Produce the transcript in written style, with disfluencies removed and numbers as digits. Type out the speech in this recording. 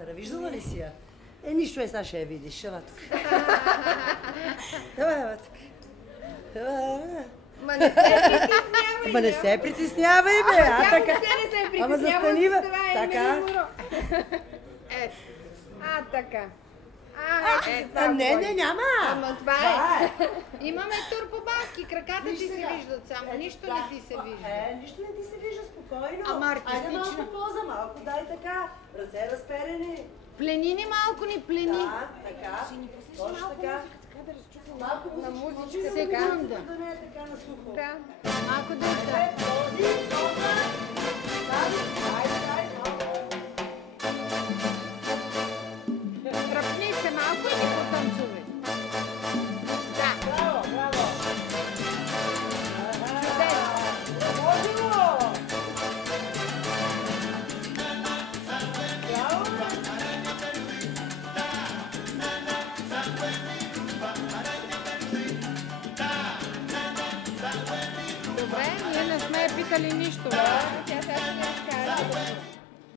Виждала ли си я? Нищо сега ще я видиш. Ела тук. Ела тук. Ма не се притеснявай, бе! Ама застанива. Така. Така. Не, няма. Ама това е. Имаме турбобавки, краката ти се виждат само, нищо не ти се вижда. Нищо не ти се вижда, спокойно. Ама артистична. Айде малко поза, малко дай така. Ръце разперени. Плени ни малко, ни плени. Да, така. Точно така. Малко на музичка, секунда. Да не е така на сухо. Да. Малко да е. Тръпни се малко и ни потанцувай. Да. Браво, браво. Добре, ние не сме питали нищо. Тя сега ще ни разкаже.